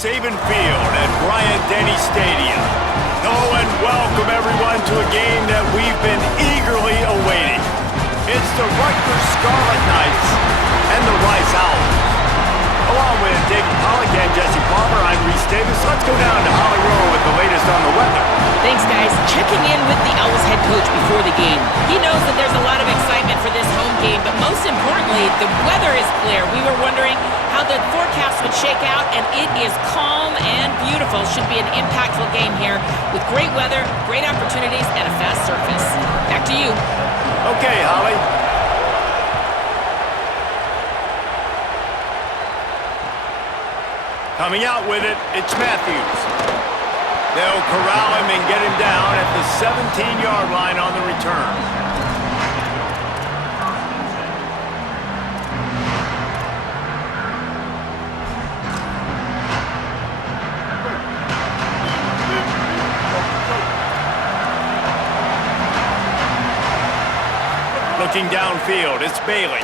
Saban Field at Bryant-Denny Stadium. Oh, and welcome everyone to a game that we've been eagerly awaiting. It's the Rutgers Scarlet Knights and the Rice Owls. Along with David Pollack and Jesse Palmer, I'm Reese Davis. Let's go down to Holly Rowe with the latest on the weather. Thanks, guys. Checking in with the Owls head coach before the game. He knows that there's a lot of excitement for this home game, but most importantly, the weather is clear. We were wondering how the forecast would shake out, and it is calm and beautiful. Should be an impactful game here with great weather, great opportunities, and a fast surface. Back to you. Okay, Holly. Coming out with it, it's Matthews. They'll corral him and get him down at the 17-yard line on the return. Looking downfield, it's Bailey.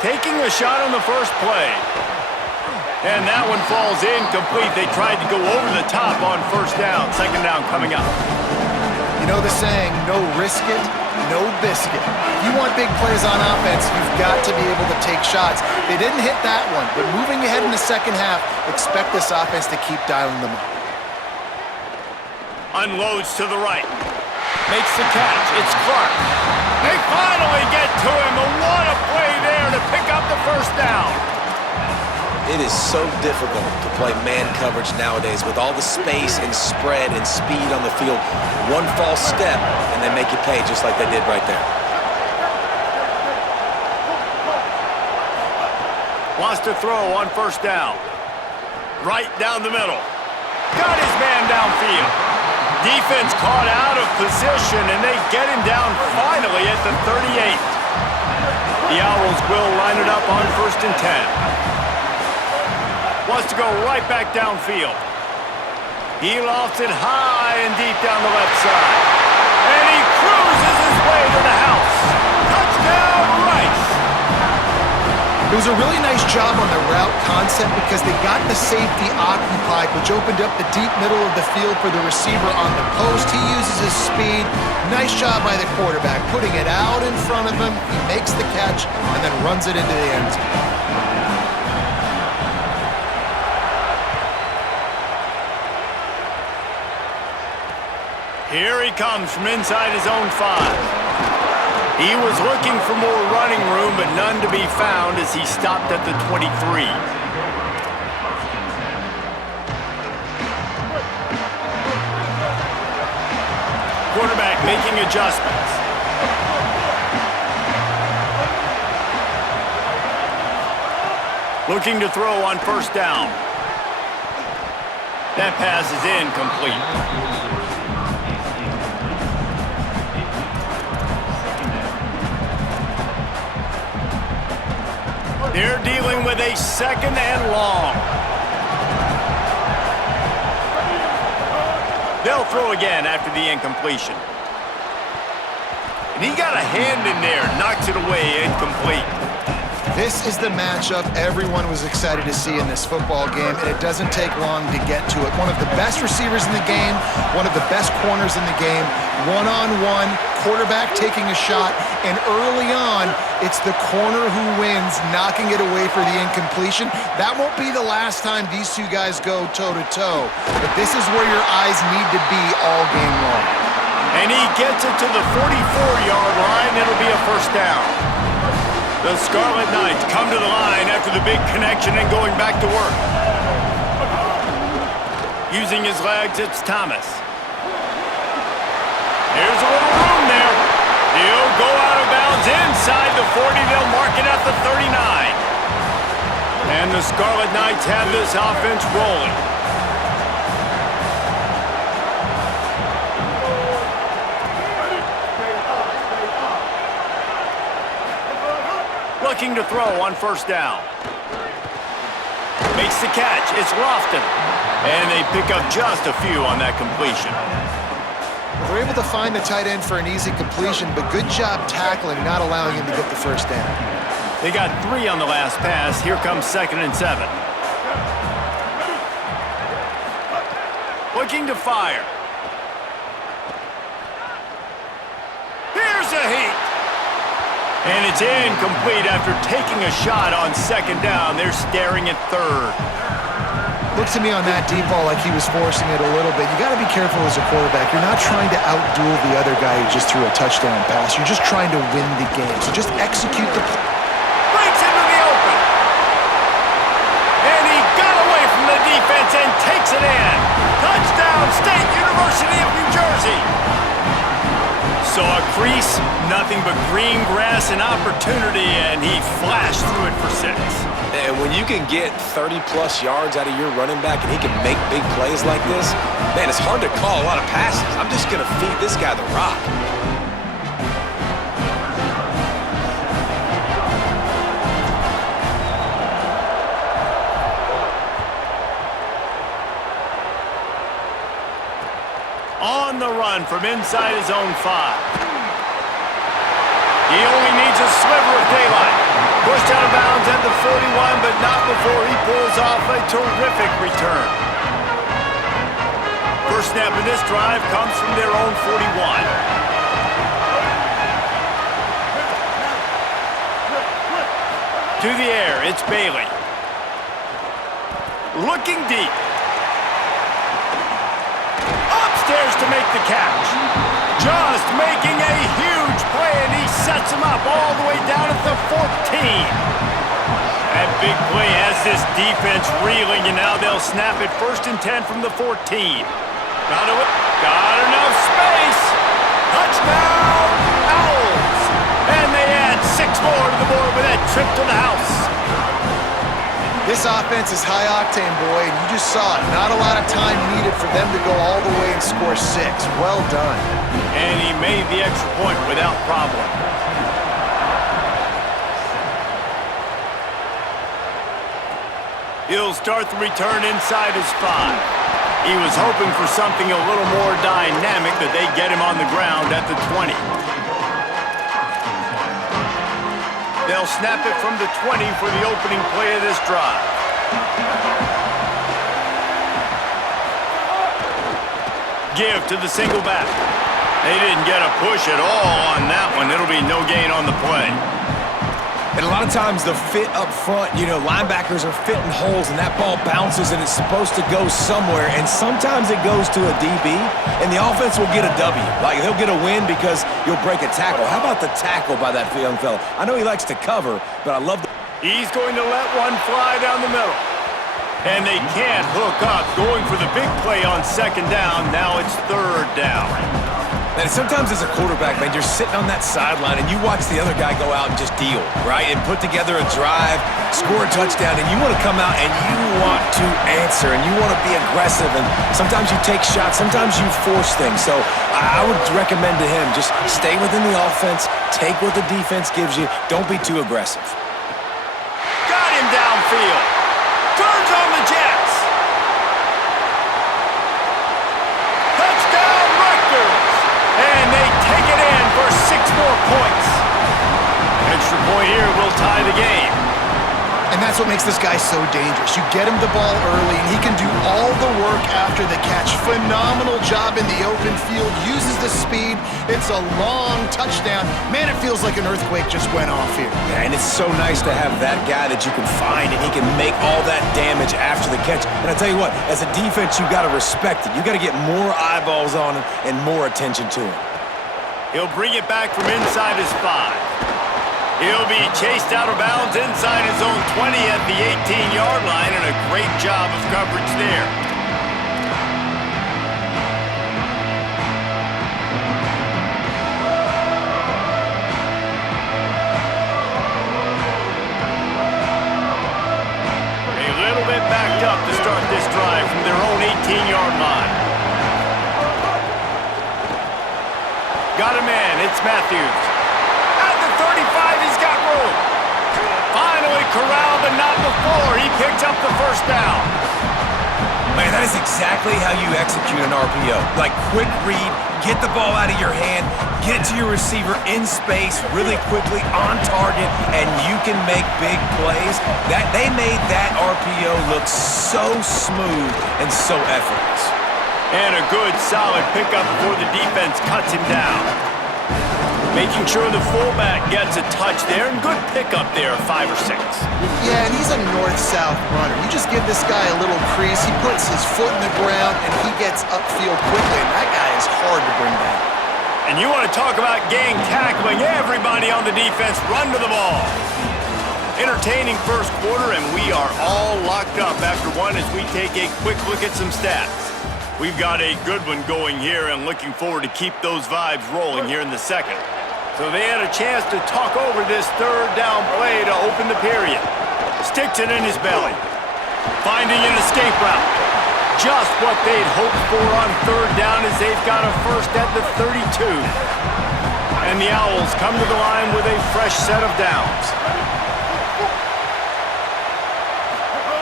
Taking a shot on the first play. And that one falls incomplete. They tried to go over the top on first down. Second down coming up. You know the saying, no risk it, no biscuit. If you want big plays on offense, you've got to be able to take shots. They didn't hit that one, but moving ahead in the second half, expect this offense to keep dialing them up. Unloads to the right. Makes the catch. It's Clark. They finally get to him. And what a play there to pick up the first down. It is so difficult to play man coverage nowadays with all the space and spread and speed on the field. One false step, and they make you pay just like they did right there. Wants to throw on first down. Right down the middle. Got his man downfield. Defense caught out of position, and they get him down finally at the 38. The Owls will line it up on 1st and 10. Wants to go right back downfield. He lofts it high and deep down the left side. And he cruises his way to the house. Touchdown, Rice! It was a really nice job on the route concept because they got the safety occupied, which opened up the deep middle of the field for the receiver on the post. He uses his speed. Nice job by the quarterback, putting it out in front of him. He makes the catch and then runs it into the end zone. Here he comes from inside his own 5. He was looking for more running room, but none to be found as he stopped at the 23. Quarterback making adjustments. Looking to throw on first down. That pass is incomplete. They're dealing with a 2nd and long. They'll throw again after the incompletion. And he got a hand in there, knocks it away, incomplete. This is the matchup everyone was excited to see in this football game, and it doesn't take long to get to it. One of the best receivers in the game, one of the best corners in the game, one-on-one, quarterback taking a shot, and early on, it's the corner who wins, knocking it away for the incompletion. That won't be the last time these two guys go toe-to-toe, but this is where your eyes need to be all game long. And he gets it to the 44-yard line. It'll be a first down. The Scarlet Knights come to the line after the big connection and going back to work. Using his legs, it's Thomas. There's a little room there. He'll go out of bounds inside the 40. They'll mark it at the 39. And the Scarlet Knights have this offense rolling. Looking to throw on first down. Makes the catch. It's Lofton. And they pick up just a few on that completion. They're able to find the tight end for an easy completion, but good job tackling, not allowing him to get the first down. They got 3 on the last pass. Here comes 2nd and 7. looking to fire. Here's a heat. And it's incomplete after taking a shot on second down. They're staring at third. Looked to me on that deep ball like he was forcing it a little bit. You got to be careful as a quarterback. You're not trying to outduel the other guy who just threw a touchdown pass. You're just trying to win the game. So just execute the play. Breaks into the open. And he got away from the defense and takes it in. Touchdown, State University of New Jersey. Saw a crease, nothing but green grass and opportunity, and he flashed through it for 6. And when you can get 30-plus yards out of your running back and he can make big plays like this, man, it's hard to call a lot of passes. I'm just going to feed this guy the rock. On the run from inside his own 5. He only needs a sliver of daylight. Pushed out of bounds at the 41, but not before he pulls off a terrific return. First snap of this drive comes from their own 41. To the air, it's Bailey. Looking deep. Upstairs to make the catch. Just making a huge play, and he sets him up all the way down at the 14. That big play has this defense reeling, and now they'll snap it 1st and 10 from the 14. Got enough space. Touchdown, Owls. And they add 6 more to the board with that trip to the house. This offense is high-octane, boy, and you just saw it. Not a lot of time needed for them to go all the way and score 6. Well done. And he made the extra point without problem. He'll start the return inside his 5. He was hoping for something a little more dynamic, but they get him on the ground at the 20. They'll snap it from the 20 for the opening play of this drive. Give to the single back. They didn't get a push at all on that one. It'll be no gain on the play. And a lot of times the fit up front, linebackers are fitting holes and that ball bounces and it's supposed to go somewhere. And sometimes it goes to a DB and the offense will get a W. Like he'll get a win because you'll break a tackle. How about the tackle by that young fella? I know he likes to cover, but I love the... He's going to let one fly down the middle. And they can't hook up, going for the big play on second down. Now it's 3rd down. And sometimes as a quarterback, man, you're sitting on that sideline and you watch the other guy go out and just deal, right? And put together a drive, score a touchdown, and you want to come out and you want to answer and you want to be aggressive. And sometimes you take shots, sometimes you force things. So I would recommend to him, just stay within the offense, take what the defense gives you, don't be too aggressive. Got him downfield. Turns on the Jets. Touchdown, Rutgers. And they take it in for 6 more points. Extra point here will tie the game. And that's what makes this guy so dangerous. You get him the ball early, and he can do all the work after the catch. Phenomenal job in the open field. Uses the speed. It's a long touchdown. Man, it feels like an earthquake just went off here. Yeah, and it's so nice to have that guy that you can find and he can make all that damage after the catch. And I tell you what, as a defense, you got to respect it. You got to get more eyeballs on him and more attention to him. He'll bring it back from inside his 5. He'll be chased out of bounds inside his own 20 at the 18-yard line, and a great job of coverage there. A little bit backed up to start this drive from their own 18-yard line. Got him in. It's Matthews. 35, he's got room. Finally corralled, but not before. He picked up the 1st down. Man, that is exactly how you execute an RPO. Like quick read, get the ball out of your hand, get it to your receiver in space really quickly on target, and you can make big plays. They made that RPO look so smooth and so effortless. And a good, solid pickup before the defense cuts him down. Making sure the fullback gets a touch there, and good pickup there, 5 or 6. Yeah, and he's a north-south runner. You just give this guy a little crease, he puts his foot in the ground, and he gets upfield quickly, and that guy is hard to bring down. And you want to talk about gang tackling, everybody on the defense run to the ball. Entertaining first quarter, and we are all locked up after one as we take a quick look at some stats. We've got a good one going here and looking forward to keep those vibes rolling here in the second. So they had a chance to talk over this third down play to open the period. Sticks it in his belly. Finding an escape route. Just what they'd hoped for on third down as they've got a first at the 32. And the Owls come to the line with a fresh set of downs.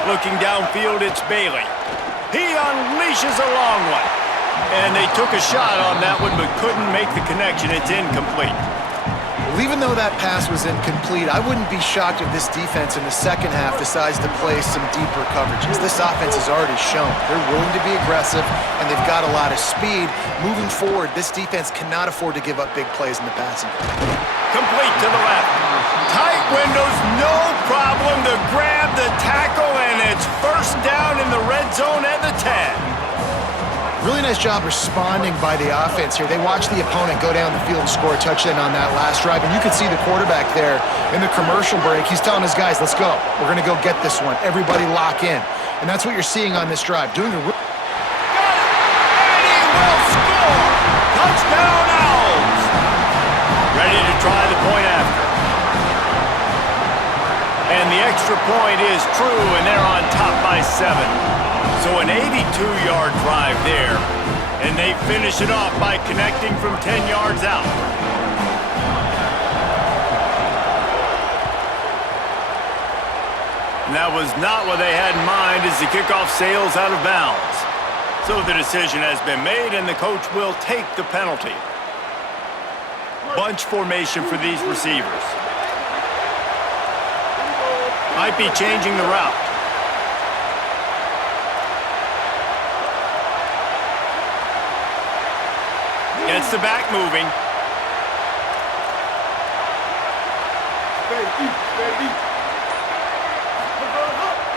Looking downfield, it's Bailey. He unleashes a long one. And they took a shot on that one but couldn't make the connection. It's incomplete. Well, even though that pass was incomplete, I wouldn't be shocked if this defense in the second half decides to play some deeper coverages. This offense has already shown they're willing to be aggressive, and they've got a lot of speed. Moving forward, this defense cannot afford to give up big plays in the passing game. Complete to the left. Tight windows, no problem to grab the tackle, and it's first down in the red zone at the 10. Really nice job responding by the offense here. They watched the opponent go down the field and score a touchdown on that last drive, and you could see the quarterback there in the commercial break. He's telling his guys, let's go. We're going to go get this one. Everybody lock in. And that's what you're seeing on this drive. Doing a got it! And he will score! Touchdown Owls! Ready to try the point after. And the extra point is true, and they're on top by 7. So an 82-yard drive there, and they finish it off by connecting from 10 yards out. And that was not what they had in mind as the kickoff sails out of bounds. So the decision has been made, and the coach will take the penalty. Bunch formation for these receivers. Might be changing the route. Gets the back moving.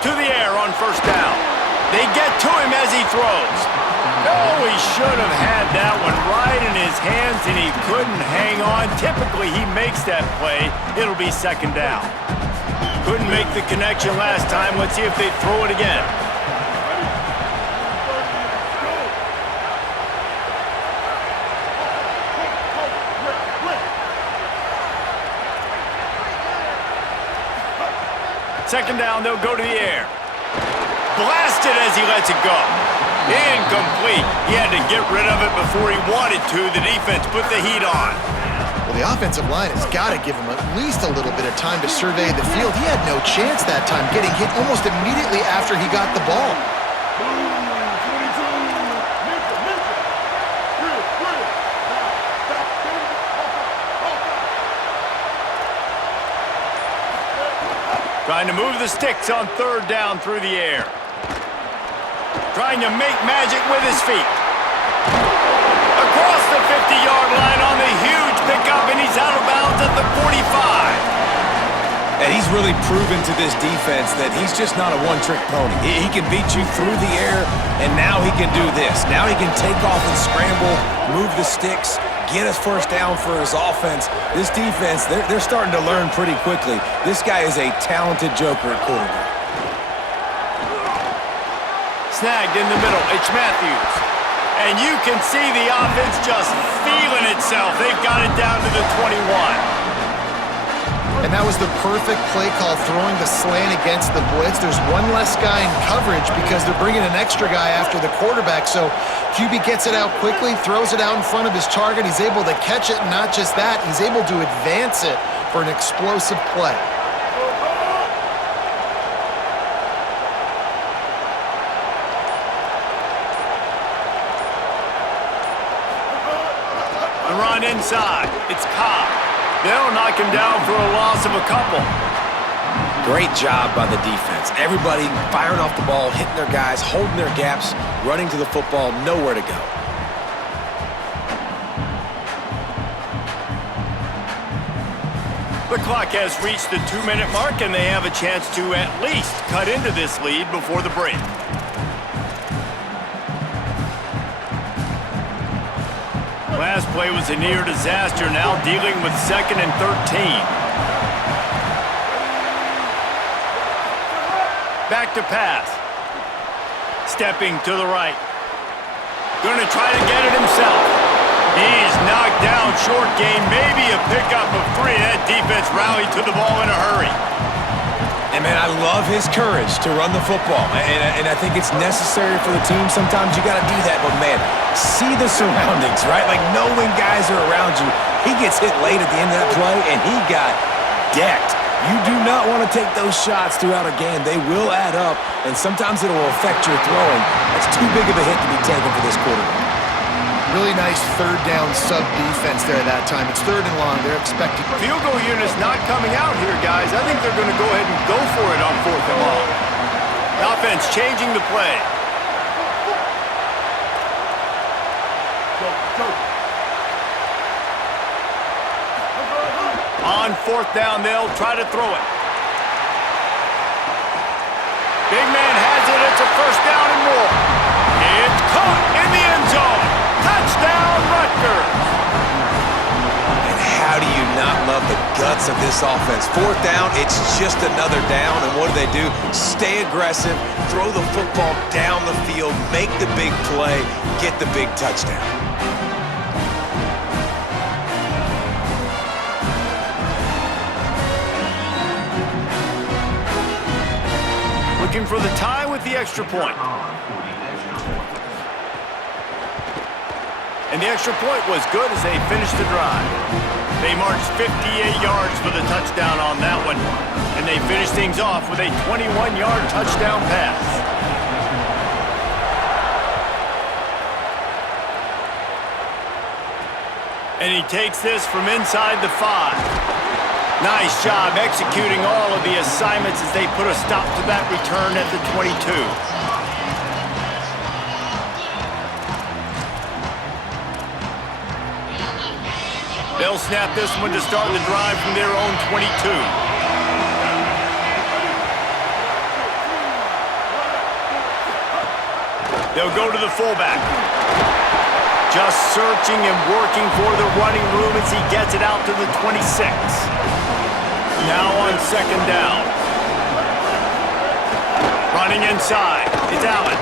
To the air on first down. They get to him as he throws. Oh, he should have had that one right in his hands, and he couldn't hang on. Typically, he makes that play. It'll be second down. Couldn't make the connection last time. Let's see if they throw it again. Second down, they'll go to the air. Blasted as he lets it go. Incomplete. He had to get rid of it before he wanted to. The defense put the heat on. Well, the offensive line has got to give him at least a little bit of time to survey the field. He had no chance that time, getting hit almost immediately after he got the ball. Trying to move the sticks on third down through the air. Trying to make magic with his feet. Across the 50-yard line on the huge pickup, and he's out of bounds at the 45. And he's really proven to this defense that he's just not a one-trick pony. He can beat you through the air, and now he can do this. Now he can take off and scramble, move the sticks, get us first down for his offense. This defense, they're starting to learn pretty quickly. This guy is a talented joker at quarterback. Snagged in the middle, it's Matthews. And you can see the offense just feeling itself. They've got it down to the 21. And that was the perfect play call, throwing the slant against the blitz. There's one less guy in coverage because they're bringing an extra guy after the quarterback. So QB gets it out quickly, throws it out in front of his target. He's able to catch it, and not just that, he's able to advance it for an explosive play. The run inside, it's Cobb. They'll knock him down for a loss of a couple. Great job by the defense. Everybody firing off the ball, hitting their guys, holding their gaps, running to the football, nowhere to go. The clock has reached the 2-minute mark, and they have a chance to at least cut into this lead before the break. Last play was a near disaster, now dealing with 2nd and 13. Back to pass. Stepping to the right. Going to try to get it himself. He's knocked down, short game, maybe a pickup of 3. That defense rallied to the ball in a hurry. And, man, I love his courage to run the football. And I think it's necessary for the team. Sometimes you got to do that. But, man, see the surroundings, right? Like, know when guys are around you. He gets hit late at the end of that play, and he got decked. You do not want to take those shots throughout a game. They will add up, and sometimes it will affect your throwing. That's too big of a hit to be taken for this quarterback. Really nice third down sub-defense there that time. It's 3rd and long. They're expecting... Field goal unit's not coming out here, guys. I think they're going to go ahead and go for it on 4th and long. The offense changing the play. On 4th down, they'll try to throw it. Big man has it. It's a 1st down and more. It's caught in the end zone. Touchdown, Rutgers! And how do you not love the guts of this offense? 4th down, it's just another down, and what do? Stay aggressive, throw the football down the field, make the big play, get the big touchdown. Looking for the tie with the extra point. And the extra point was good as they finished the drive. They marched 58 yards for the touchdown on that one. And they finished things off with a 21-yard touchdown pass. And he takes this from inside the 5. Nice job executing all of the assignments as they put a stop to that return at the 22. They'll snap this one to start the drive from their own 22. They'll go to the fullback. Just searching and working for the running room as he gets it out to the 26. Now on 2nd down. Running inside. It's Allen.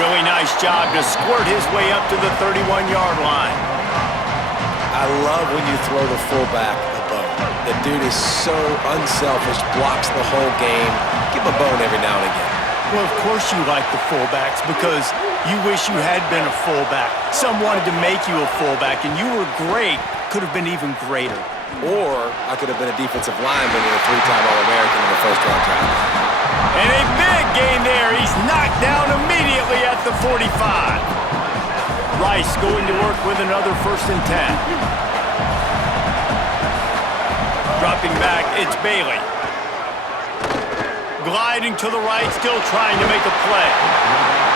Really nice job to squirt his way up to the 31-yard line. I love when you throw the fullback a bone. The dude is so unselfish, blocks the whole game. Give him a bone every now and again. Well, of course you like the fullbacks because you wish you had been a fullback. Some wanted to make you a fullback, and you were great. Could have been even greater. Or I could have been a defensive lineman and a 3-time All-American in the 1st-round draft. And a big gain there. He's knocked down immediately at the 45. Rice going to work with another 1st and 10. Dropping back, it's Bailey. Gliding to the right, still trying to make a play.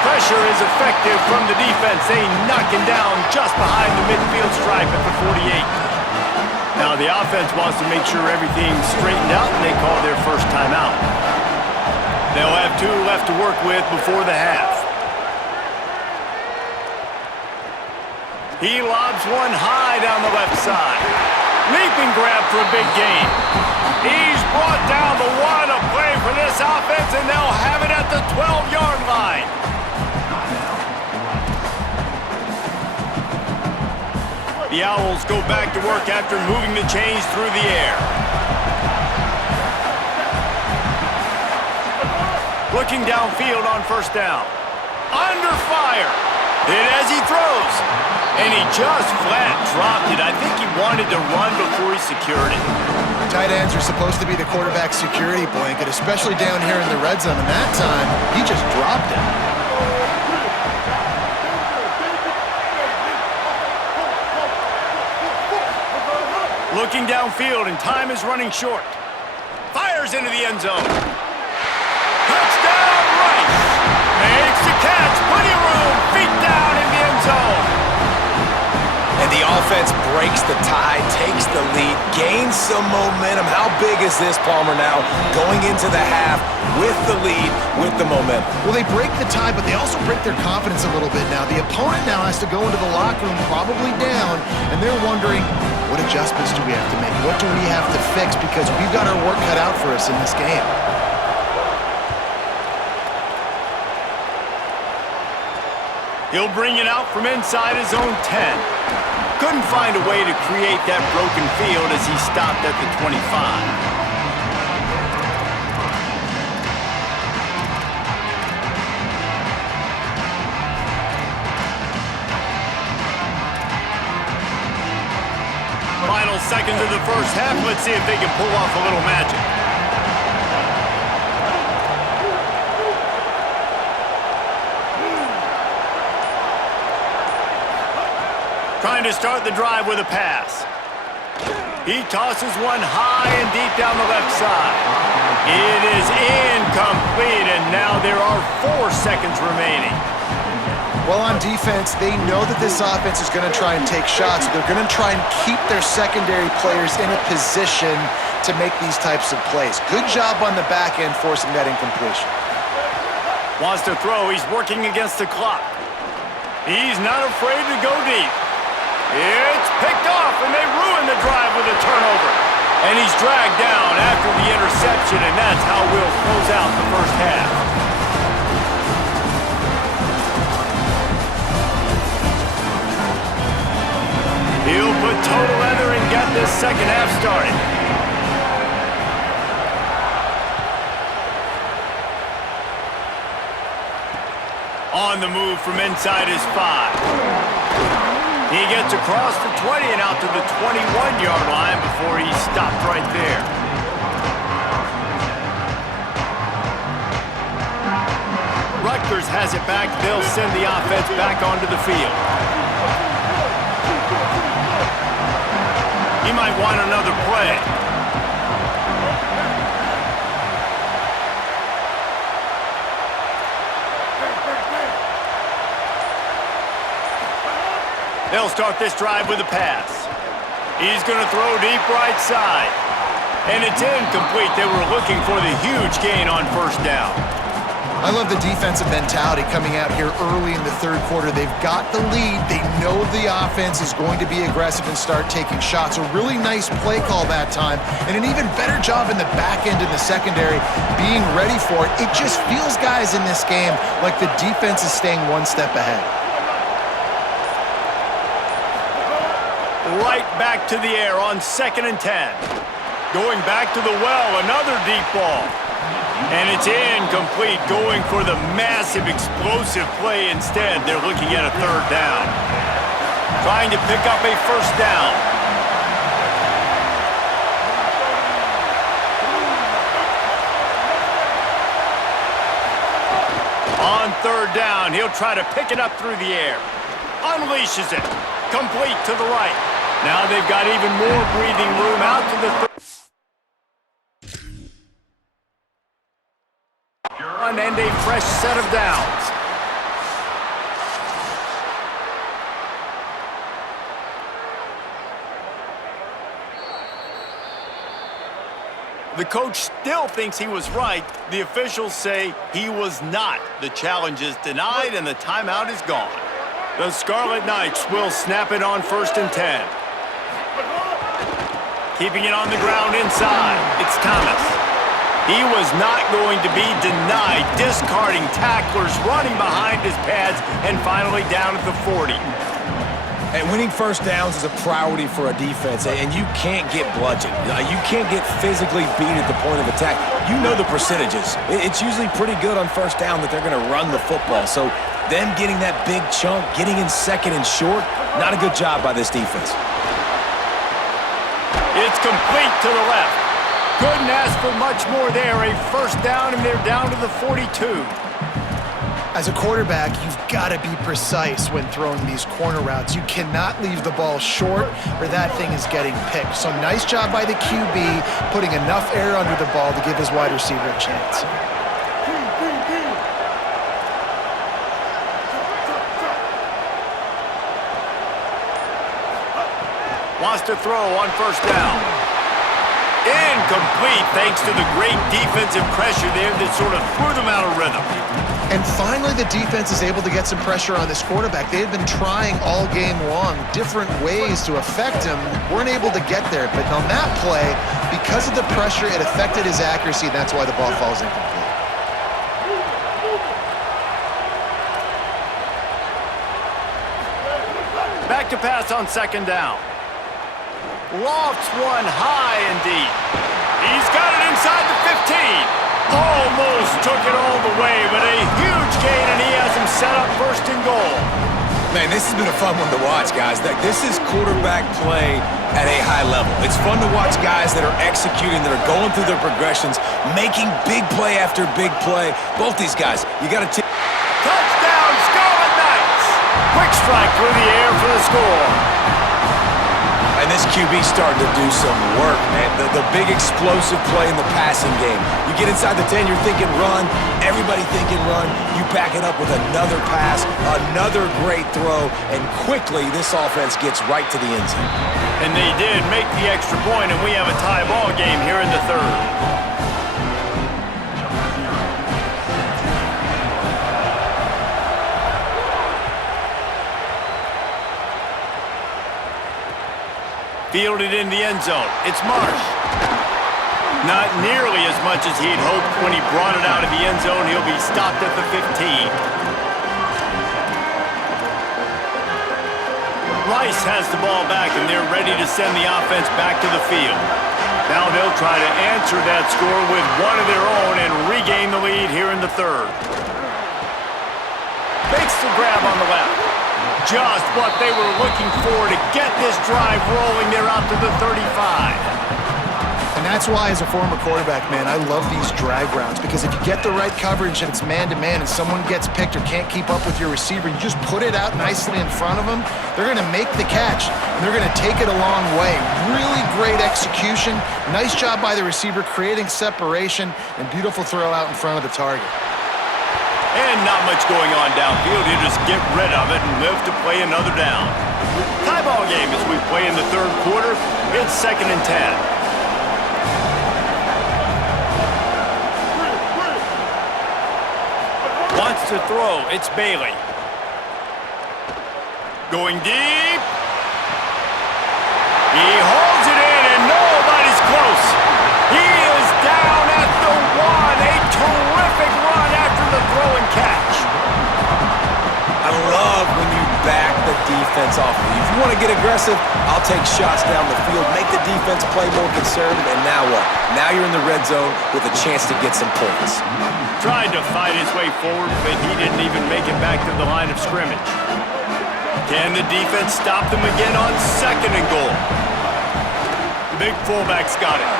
Pressure is effective from the defense. They knock him down just behind the midfield stripe at the 48. Now the offense wants to make sure everything's straightened out, and they call their first timeout. They'll have 2 left to work with before the half. He lobs one high down the left side. Leaping grab for a big gain. He's brought down the 1. A play for this offense, and they'll have it at the 12-yard line. The Owls go back to work after moving the chains through the air. Looking downfield on 1st down. Under fire. Hit as he throws. And he just flat dropped it. I think he wanted to run before he secured it. Tight ends are supposed to be the quarterback's security blanket, especially down here in the red zone. And that time, he just dropped it. Looking downfield, and time is running short. fires into the end zone. Touchdown, Rice. Makes the catch. Plenty of room. Feet down in the end zone. And the offense breaks the tie, takes the lead, gains some momentum. How big is this, Palmer, now going into the half with the lead, with the momentum? Well, they break the tie, but they also break their confidence a little bit now. The opponent now has to go into the locker room probably down, and they're wondering, what adjustments do we have to make? What do we have to fix? Because we've got our work cut out for us in this game. He'll bring it out from inside his own 10. Couldn't find a way to create that broken field as he stopped at the 25. Final seconds of the first half. Let's see if they can pull off a little magic. Trying to start the drive with a pass. He tosses one high and deep down the left side. It is incomplete, and now there are 4 seconds remaining. Well, on defense, they know that this offense is going to try and take shots. They're going to try and keep their secondary players in a position to make these types of plays. Good job on the back end forcing that incompletion. Wants to throw. He's working against the clock. He's not afraid to go deep. It's picked off, and they ruin the drive with a turnover. And he's dragged down after the interception, and that's how we'll close out the first half. He'll put total leather and get this second half started. On the move from inside his 5. He gets across the 20 and out to the 21-yard line before he stopped right there. Rutgers has it back. They'll send the offense back onto the field. He might want another play. They'll start this drive with a pass. He's going to throw deep right side. And it's incomplete. They were looking for the huge gain on first down. I love the defensive mentality coming out here early in the third quarter. They've got the lead. They know the offense is going to be aggressive and start taking shots. A really nice play call that time, and an even better job in the back end in the secondary being ready for it. It just feels, guys, in this game like the defense is staying one step ahead. Right back to the air on 2nd and 10. Going back to the well, another deep ball. And it's incomplete, going for the massive explosive play instead. They're looking at a 3rd down. Trying to pick up a 1st down. On 3rd down, he'll try to pick it up through the air. Unleashes it. Complete to the right. Now they've got even more breathing room out to the and a fresh set of downs. The coach still thinks he was right. The officials say he was not. The challenge is denied and the timeout is gone. The Scarlet Knights will snap it on 1st and 10. Keeping it on the ground inside. It's Thomas. He was not going to be denied, discarding tacklers, running behind his pads, and finally down at the 40. And winning first downs is a priority for a defense, and you can't get bludgeoned. You can't get physically beat at the point of attack. You know the percentages. It's usually pretty good on first down that they're going to run the football. So them getting that big chunk, getting in 2nd and short, not a good job by this defense. It's complete to the left. Couldn't ask for much more there. A 1st down, and they're down to the 42. As a quarterback, you've got to be precise when throwing these corner routes. You cannot leave the ball short or that thing is getting picked. So nice job by the QB putting enough air under the ball to give his wide receiver a chance. Wants to throw on first down. Incomplete thanks to the great defensive pressure there that sort of threw them out of rhythm. And finally, the defense is able to get some pressure on this quarterback. They had been trying all game long different ways to affect him, weren't able to get there. But on that play, because of the pressure, it affected his accuracy, and that's why the ball falls incomplete. Back to pass on second down. Lofts one high and deep. He's got it inside the 15. Almost took it all the way, but a huge gain, and he has him set up first and goal. Man, this has been a fun one to watch, guys. This is quarterback play at a high level. It's fun to watch guys that are executing, that are going through their progressions, making big play after big play. Both these guys, you got to... Touchdown, Scarlet Knights! Quick strike through the air for the score. And this QB's starting to do some work, man. The big explosive play in the passing game. You get inside the 10, you're thinking run. Everybody thinking run. You back it up with another pass, another great throw, and quickly this offense gets right to the end zone. And they did make the extra point, and we have a tie ball game here in the third. Fielded in the end zone. It's Marsh. Not nearly as much as he'd hoped when he brought it out of the end zone. He'll be stopped at the 15. Rice has the ball back, and they're ready to send the offense back to the field. Now they'll try to answer that score with one of their own and regain the lead here in the third. Makes the grab on the left. Just what they were looking for to get this drive rolling. They're out to the 35. And that's why, as a former quarterback, man, I love these drag routes, because if you get the right coverage and it's man-to-man and someone gets picked or can't keep up with your receiver, you just put it out nicely in front of them, they're going to make the catch, and they're going to take it a long way. Really great execution. Nice job by the receiver creating separation, and beautiful throw out in front of the target. And not much going on downfield. You just get rid of it and live to play another down. Tie ball game as we play in the third quarter. It's 2nd and 10. Wants to throw. It's Bailey. Going deep. He holds it in, and nobody's close. He is down at the 1. A terrific run after the throw and catch. I love when you back the defense off of you. If you want to get aggressive, I'll take shots down the field, make the defense play more conservative, and now what? Now you're in the red zone with a chance to get some points. Tried to fight his way forward, but he didn't even make it back to the line of scrimmage. Can the defense stop them again on 2nd and goal? The big fullback's got it.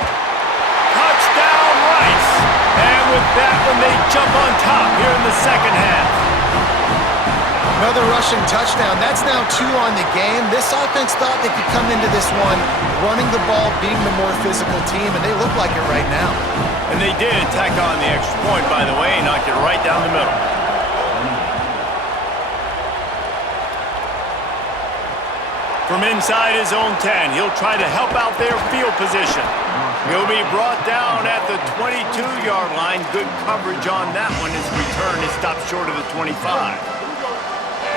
Touchdown, Rice! And with that one, they jump on top here in the second half. Another rushing touchdown. That's now 2 on the game. This offense thought they could come into this one running the ball, being the more physical team, and they look like it right now. And they did tack on the extra point, by the way, knocked it right down the middle. From inside his own 10, he'll try to help out their field position. He'll be brought down at the 22-yard line. Good coverage on that one. His return is stopped short of the 25.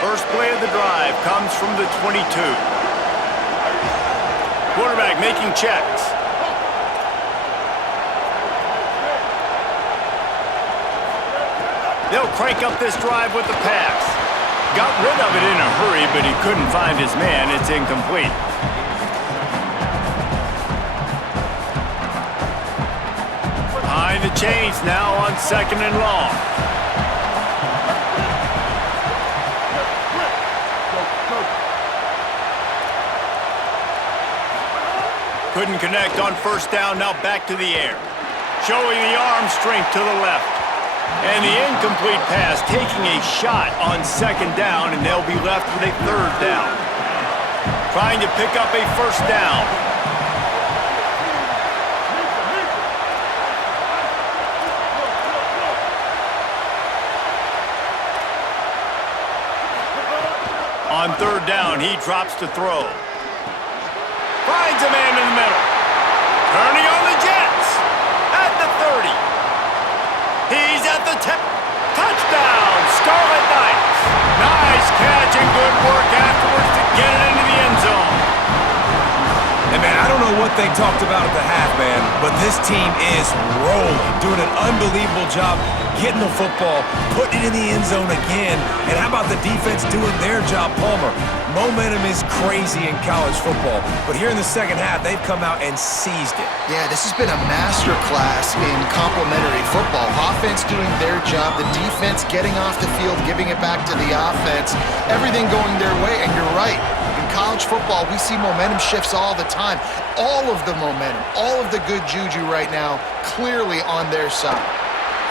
First play of the drive comes from the 22. Quarterback making checks. They'll crank up this drive with the pass. Got rid of it in a hurry, but he couldn't find his man. It's incomplete. Behind the chains now on 2nd and long. Couldn't connect on first down, now back to the air. Showing the arm strength to the left. And the incomplete pass taking a shot on second down, and they'll be left with a third down. Trying to pick up a first down. On third down, he drops to throw. Finds a man in the middle. Turning on the Jets. At the 30. He's at the 10. Touchdown, Scarlet Knights. Nice catch and good work afterwards to get it into the end zone. And man, I don't know what they talked about at the half, man, but this team is rolling, doing an unbelievable job getting the football, putting it in the end zone again. And how about the defense doing their job, Palmer? Momentum is crazy in college football, but here in the second half, they've come out and seized it. Yeah, this has been a master class in complementary football. Offense doing their job, the defense getting off the field, giving it back to the offense, everything going their way, and you're right. In college football, we see momentum shifts all the time. All of the momentum, all of the good juju right now, clearly on their side.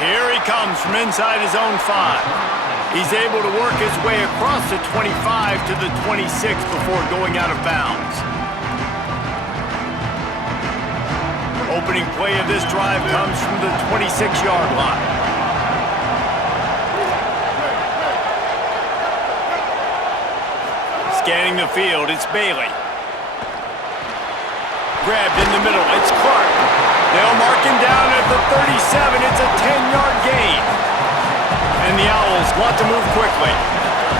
Here he comes from inside his own 5. He's able to work his way across the 25 to the 26 before going out of bounds. Opening play of this drive comes from the 26-yard line. Scanning the field, it's Bailey. Grabbed in the middle, it's Clark. They'll mark him down at the 37. It's a 10-yard gain. And the Owls want to move quickly.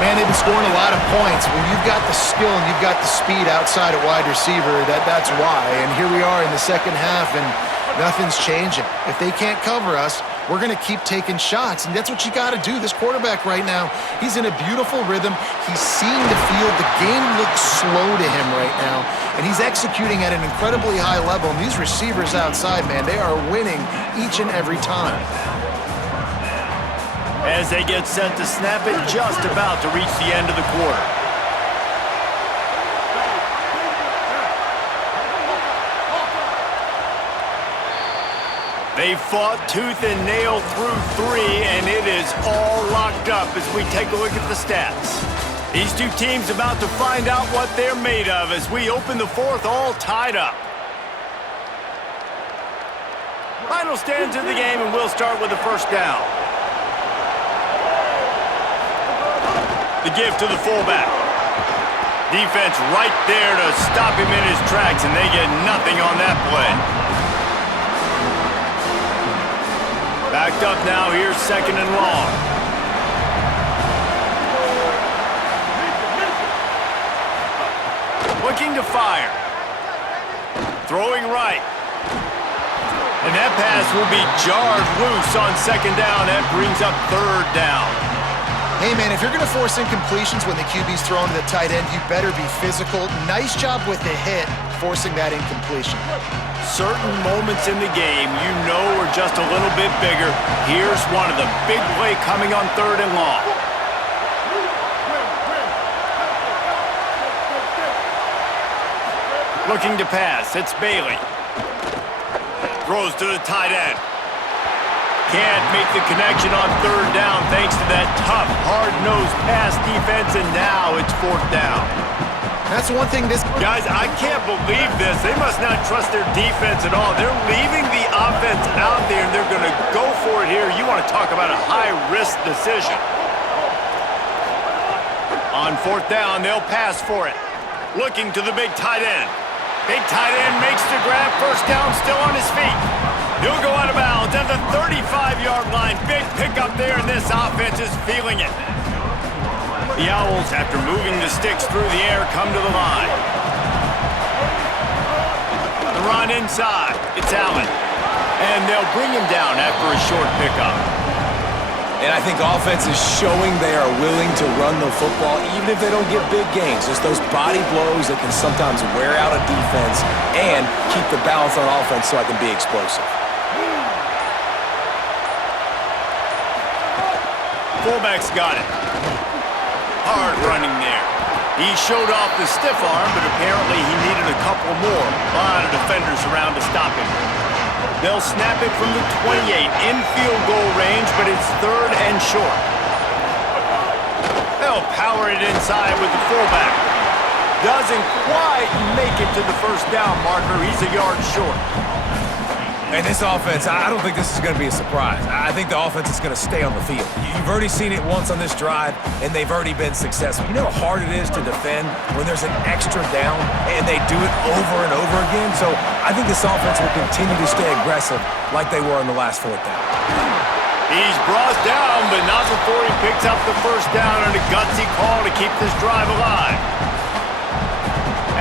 Man, they've been scoring a lot of points. When you've got the skill and you've got the speed outside at wide receiver, that's why. And here we are in the second half, and nothing's changing. If they can't cover us, we're going to keep taking shots, and that's what you got to do. This quarterback right now, he's in a beautiful rhythm. He's seeing the field. The game looks slow to him right now, and he's executing at an incredibly high level. And these receivers outside, man, they are winning each and every time. As they get set to snap it, just about to reach the end of the quarter. They fought tooth and nail through 3, and it is all locked up as we take a look at the stats. These two teams about to find out what they're made of as we open the fourth, all tied up. Final stands of the game, and we'll start with the first down. The give to the fullback. Defense right there to stop him in his tracks, and they get nothing on that play. Backed up now, here's second and long. Looking to fire. Throwing right. And that pass will be jarred loose on second down. That brings up third down. Hey, man, if you're going to force incompletions when the QB's throwing to the tight end, you better be physical. Nice job with the hit, forcing that incompletion. Certain moments in the game you know are just a little bit bigger. Here's one of them. Big play coming on third and long. Looking to pass. It's Bailey. Throws to the tight end. Can't make the connection on third down thanks to that tough, hard-nosed pass defense, and now it's fourth down. That's one thing this... Guys, I can't believe this. They must not trust their defense at all. They're leaving the offense out there, and they're going to go for it here. You want to talk about a high-risk decision. On fourth down, they'll pass for it. Looking to the big tight end. Big tight end makes the grab. First down, still on his feet. He'll go out of bounds at the 35-yard line. Big pickup there, and this offense is feeling it. The Owls, after moving the sticks through the air, come to the line. The run inside. It's Allen. And they'll bring him down after a short pickup. And I think offense is showing they are willing to run the football, even if they don't get big gains. Just those body blows that can sometimes wear out a defense and keep the balance on offense so I can be explosive. Fullback's got it. Hard running there. He showed off the stiff arm, but apparently he needed a couple more. A lot of defenders around to stop him. They'll snap it from the 28 in field goal range, but it's 3rd and short. They'll power it inside with the fullback. Doesn't quite make it to the first down marker. He's a yard short. And this offense, I don't think this is going to be a surprise. I think the offense is going to stay on the field. You've already seen it once on this drive, and they've already been successful. You know how hard it is to defend when there's an extra down, and they do it over and over again? So I think this offense will continue to stay aggressive like they were on the last 4th down. He's brought down, but not before he picks up the first down on a gutsy call to keep this drive alive.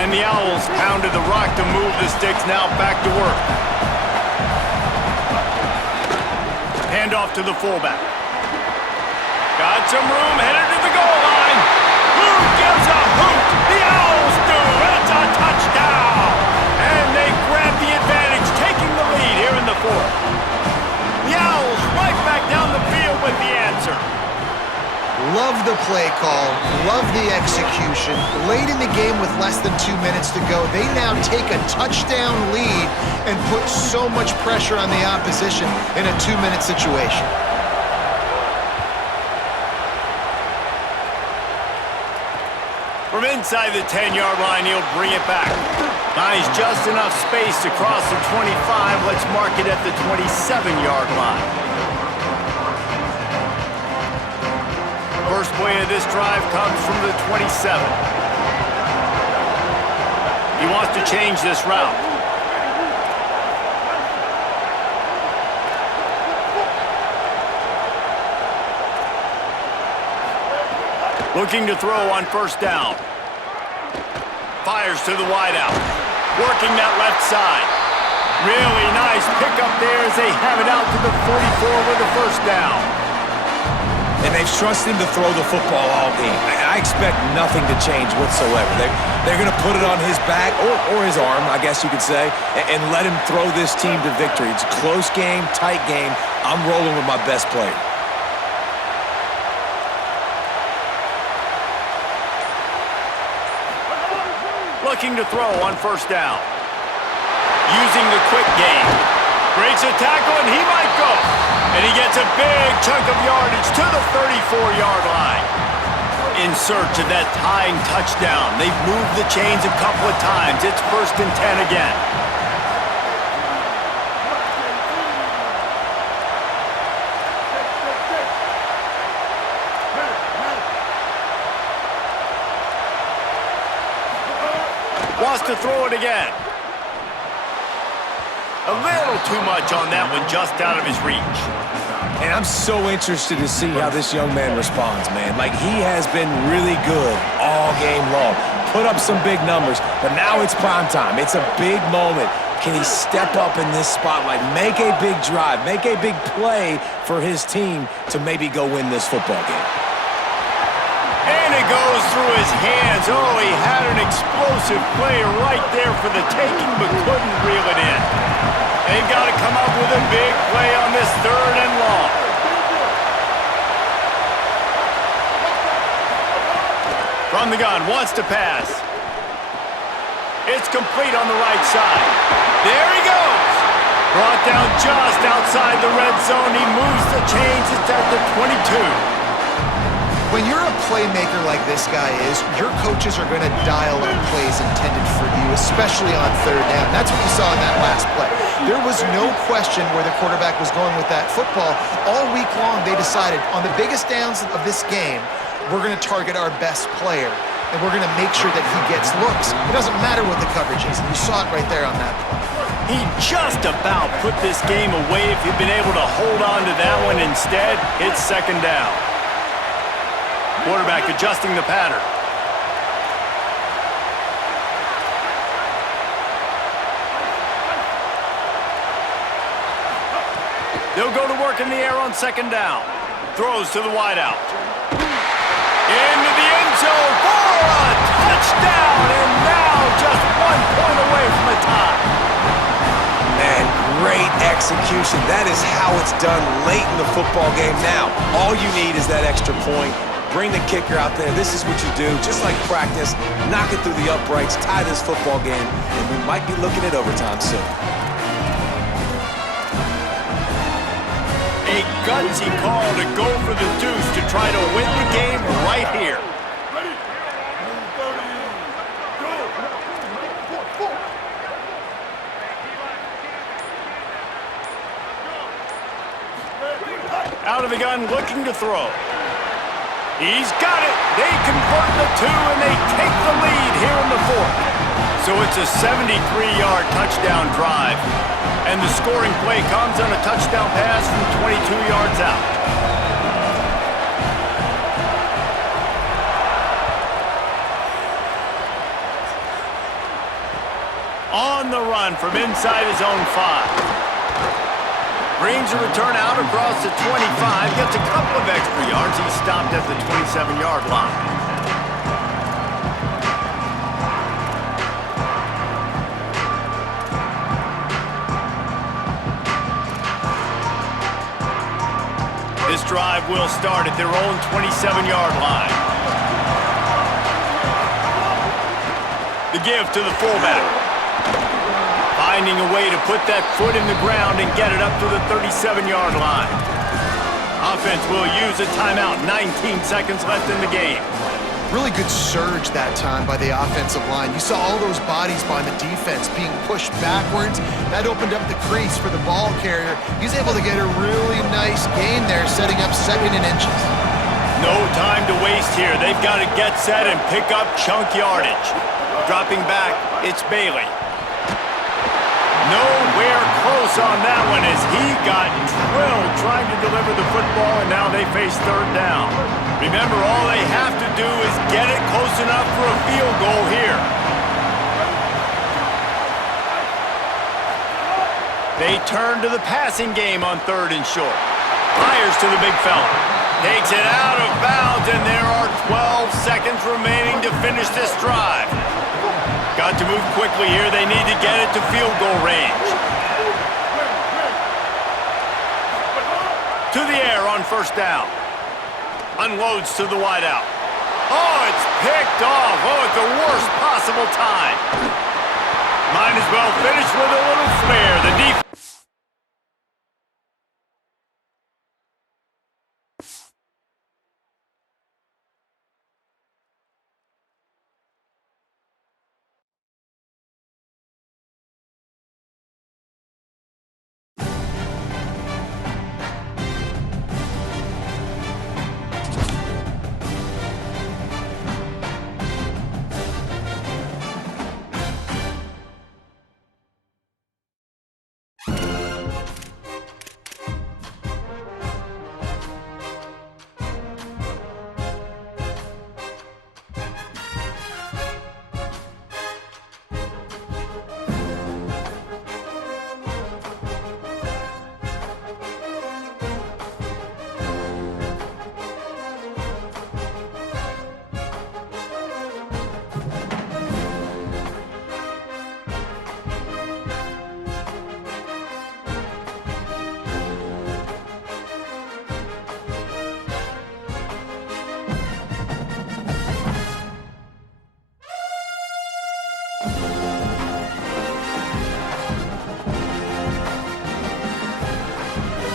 And the Owls pounded the rock to move the sticks, now back to work. Hand off to the fullback. Got some room, headed to the goal line. Who gives a hoot? The Owls do. It's a touchdown. And they grab the advantage, taking the lead here in the 4th. The Owls right back down the field with the answer. Love the play call, love the execution. Late in the game with less than 2 minutes to go, they now take a touchdown lead and put so much pressure on the opposition in a 2-minute situation. From inside the 10-yard line, he'll bring it back. Finds just enough space to cross the 25. Let's mark it at the 27-yard line. First play of this drive comes from the 27. He wants to change this route. Looking to throw on first down. Fires to the wideout. Working that left side. Really nice pickup there as they have it out to the 44 with the first down. And they've trusted him to throw the football all game. I expect nothing to change whatsoever. They're going to put it on his back, or his arm, I guess you could say, and let him throw this team to victory. It's a close game, tight game. I'm rolling with my best player. Looking to throw on first down. Using the quick game. Breaks a tackle, and he might go. And he gets a big chunk of yardage to the 34-yard line. In search of that tying touchdown. They've moved the chains a couple of times. It's 1st and 10 again. Wants to throw it again. A little too much on that one, just out of his reach. And I'm so interested to see how this young man responds, man. Like, he has been really good all game long. Put up some big numbers, but now it's prime time. It's a big moment. Can he step up in this spotlight, make a big drive, make a big play for his team to maybe go win this football game? And it goes through his hands. Oh, he had an explosive play right there for the taking, but couldn't reel it in. They've got to come up with a big play on this 3rd and long. From the gun, wants to pass. It's complete on the right side. There he goes. Brought down just outside the red zone. He moves the chains. It's at the 22. When you're a playmaker like this guy is, your coaches are going to dial up plays intended for you, especially on 3rd down. That's what you saw in that last play. There was no question where the quarterback was going with that football. All week long, they decided on the biggest downs of this game, we're going to target our best player, and we're going to make sure that he gets looks. It doesn't matter what the coverage is, and you saw it right there on that play. He just about put this game away if he'd been able to hold on to that one. Instead, it's 2nd down. Quarterback adjusting the pattern. They'll go to work in the air on 2nd down. Throws to the wideout. Into the end zone for a touchdown, and now just 1 point away from a tie. Man, great execution. That is how it's done late in the football game. Now, all you need is that extra point. Bring the kicker out there. This is what you do. Just like practice, knock it through the uprights, tie this football game, and we might be looking at overtime soon. A gutsy call to go for the deuce to try to win the game right here. Out of the gun, looking to throw. He's got it. They convert the two, and they take the lead here in the fourth. So it's a 73-yard touchdown drive. And the scoring play comes on a touchdown pass from 22 yards out. On the run from inside his own 5. Brings a return out across the 25, gets a couple of extra yards. He's stopped at the 27-yard line. This drive will start at their own 27-yard line. The give to the fullback. Finding a way to put that foot in the ground and get it up to the 37-yard line. Offense will use a timeout. 19 seconds left in the game. Really good surge that time by the offensive line. You saw all those bodies by the defense being pushed backwards. That opened up the crease for the ball carrier. He's able to get a really nice gain there, setting up 2nd and inches. No time to waste here. They've got to get set and pick up chunk yardage. Dropping back, it's Bailey. Nowhere close on that one as he got drilled trying to deliver the football, and now they face 3rd down. Remember, all they have to do is get it close enough for a field goal here. They turn to the passing game on 3rd and short. Fires to the big fella. Takes it out of bounds, and there are 12 seconds remaining to finish this drive. Got to move quickly here. They need to get it to field goal range. To the air on 1st down. Unloads to the wideout. Oh, it's picked off. Oh, at the worst possible time. Might as well finish with a little flair. The